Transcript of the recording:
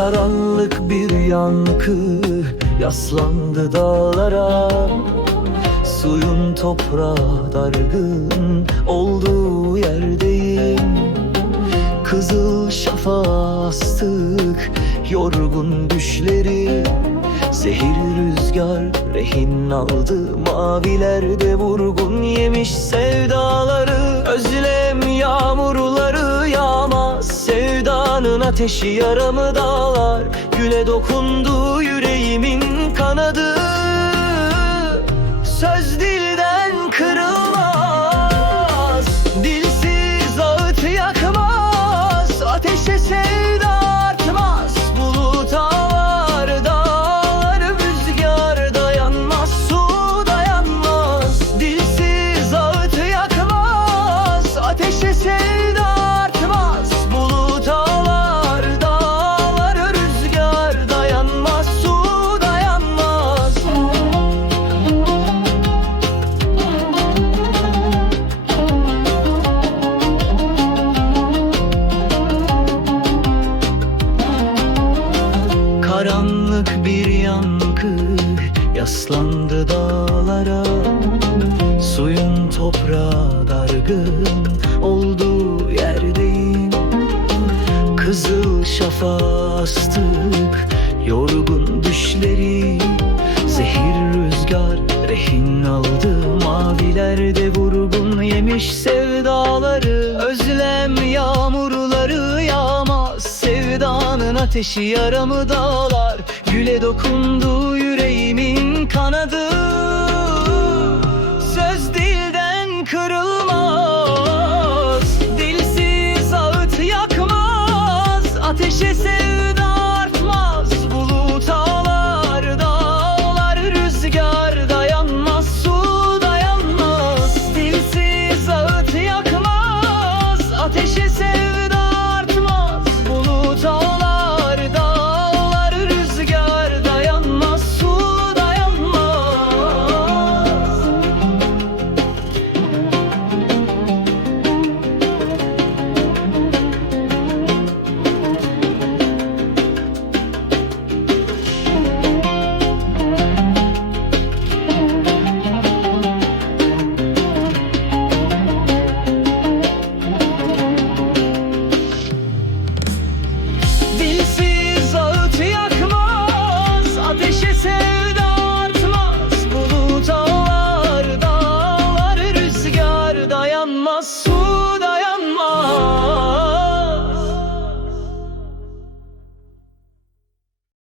Karanlık bir yankı yaslandı dağlara. Suyun toprağa dargın olduğu yerdeyim. Kızıl şafağa astık yorgun düşleri. Zehir rüzgar rehin aldı mavilerde vurgun yemiş sevdaları. Özlem yağmuru ateşi yaramı dağlar. Güle dokundu yüreğimin Karanlık bir yankı yaslandı dağlara. Suyun toprağa dargın olduğu yerdeyim. Kızıl şafağa astık yorgun düşleri. Zehir rüzgar rehin aldı Mavilerde vurgun yemiş sevdaları. Özlem yağmurları yağmaz Sevdanın ateşi yaramı dağlar Güle dokundu yüreğimin kanadı Oh.